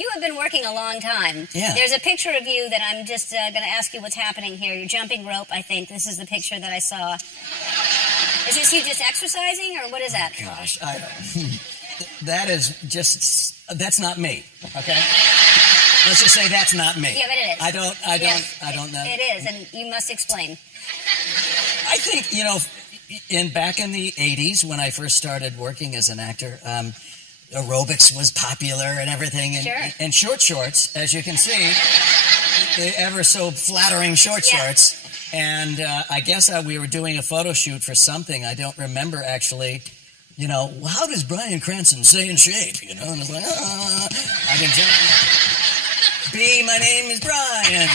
You have been working a long time. Yeah. There's a picture of you that I'm just going to ask you what's happening here. You're jumping rope, I think. This is the picture that I saw. Is this you just exercising, or what is that? Gosh, that is just, that's not me, okay? Let's just say that's not me. Yeah, but it is. I don't know. It is, and you must explain. I think, back in the 80s when I first started working as an actor, aerobics was popular and everything. And, sure. And short shorts, as you can see, the ever so flattering short shorts. And I guess we were doing a photo shoot for something. I don't remember actually, how does Bryan Cranston stay in shape? And it's like, I can jump. My name is Bryan.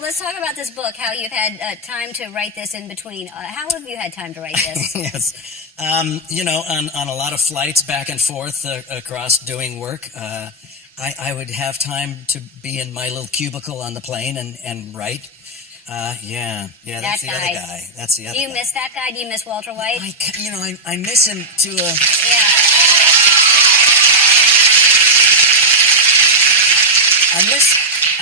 Let's talk about this book, how you've had time to write this in between. How have you had time to write this? Yes. On a lot of flights back and forth across doing work, I would have time to be in my little cubicle on the plane and write. That's the other guy. That's the other guy. Do you miss that guy? Do you miss Walter White? I miss him to a... Yeah.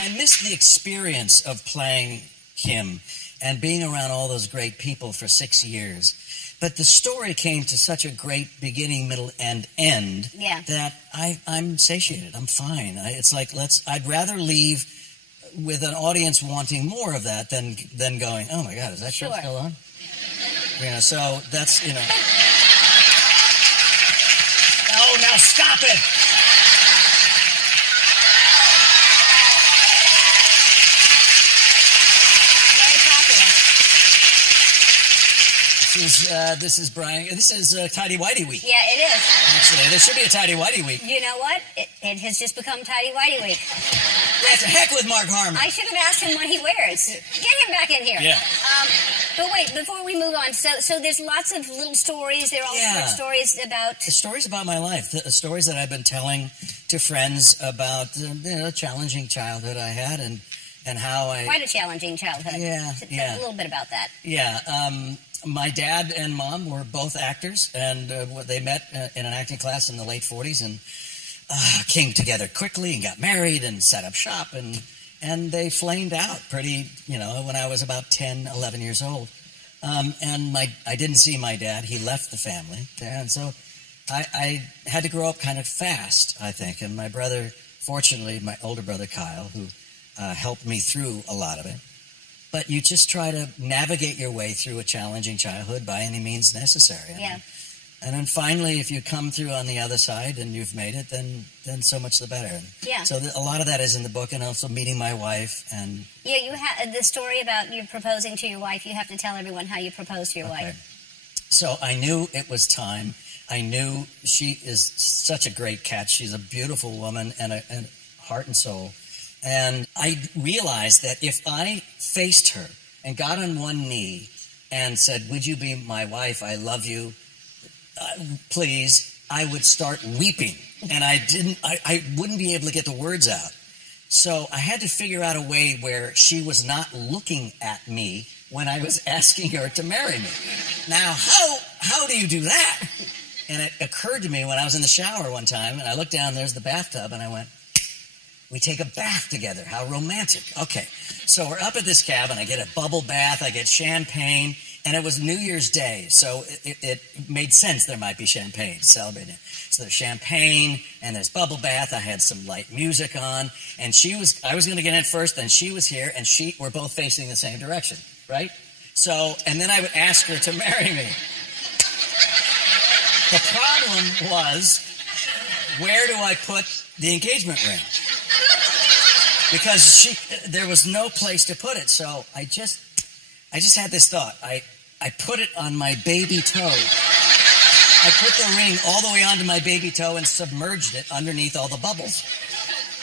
I miss the experience of playing him and being around all those great people for 6 years. But the story came to such a great beginning, middle, and end that I'm satiated. I'm fine. It's like, I'd rather leave with an audience wanting more of that than going, oh my God, is that show still on? So that's, Oh, now stop it! This is Bryan. This is Tidy Whitey Week. Yeah, it is. Actually, there should be a Tidy Whitey Week. You know what? It has just become Tidy Whitey Week. That's a heck with Mark Harmon. I should have asked him what he wears. Get him back in here. Yeah. But wait, before we move on, so there's lots of little stories. They're all short stories about... The stories about my life. The stories that I've been telling to friends about the challenging childhood I had and how I... Quite a challenging childhood. Yeah, Tell a little bit about that. Yeah. My dad and mom were both actors, and they met in an acting class in the late 40s and came together quickly and got married and set up shop, and they flamed out pretty, when I was about 10, 11 years old. And I didn't see my dad. He left the family, and so I had to grow up kind of fast, I think. And my brother, fortunately, my older brother Kyle, who helped me through a lot of it. But you just try to navigate your way through a challenging childhood by any means necessary. And then finally, if you come through on the other side and you've made it, then so much the better. Yeah. So a lot of that is in the book, and also meeting my wife. And yeah, you have the story about you proposing to your wife. You have to tell everyone how you proposed to your wife. So I knew it was time. I knew she is such a great catch. She's a beautiful woman and a heart and soul. And I realized that if I faced her and got on one knee and said, would you be my wife? I love you. Please, I would start weeping. And I wouldn't be able to get the words out. So I had to figure out a way where she was not looking at me when I was asking her to marry me. Now, how do you do that? And it occurred to me when I was in the shower one time, and I looked down, there's the bathtub, and I went, we take a bath together. How romantic. Okay, so we're up at this cabin. I get a bubble bath. I get champagne. And it was New Year's Day, so it made sense there might be champagne celebrating. So there's champagne, and there's bubble bath. I had some light music on. And I was going to get in first, then she was here, and we're both facing the same direction, right? So, and then I would ask her to marry me. The problem was, where do I put the engagement ring? Because there was no place to put it, so I just had this thought. I put it on my baby toe. I put the ring all the way onto my baby toe and submerged it underneath all the bubbles.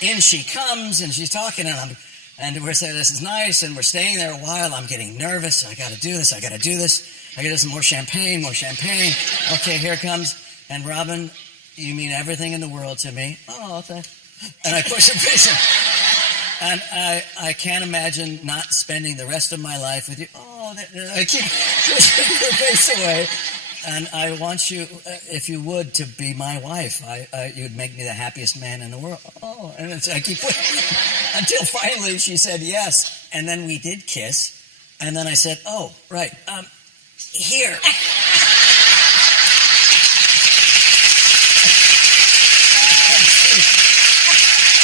In she comes, and she's talking, and we're saying, this is nice, and we're staying there a while. I'm getting nervous. I got to do this. I got to do some more champagne, Okay, here it comes. And Robin, you mean everything in the world to me. Oh, thanks. And I push her face in. And I can't imagine not spending the rest of my life with you. Oh, I keep pushing her face away. And I want you, if you would, to be my wife. You'd make me the happiest man in the world. Oh, and I keep until finally she said yes. And then we did kiss. And then I said, oh, right, here.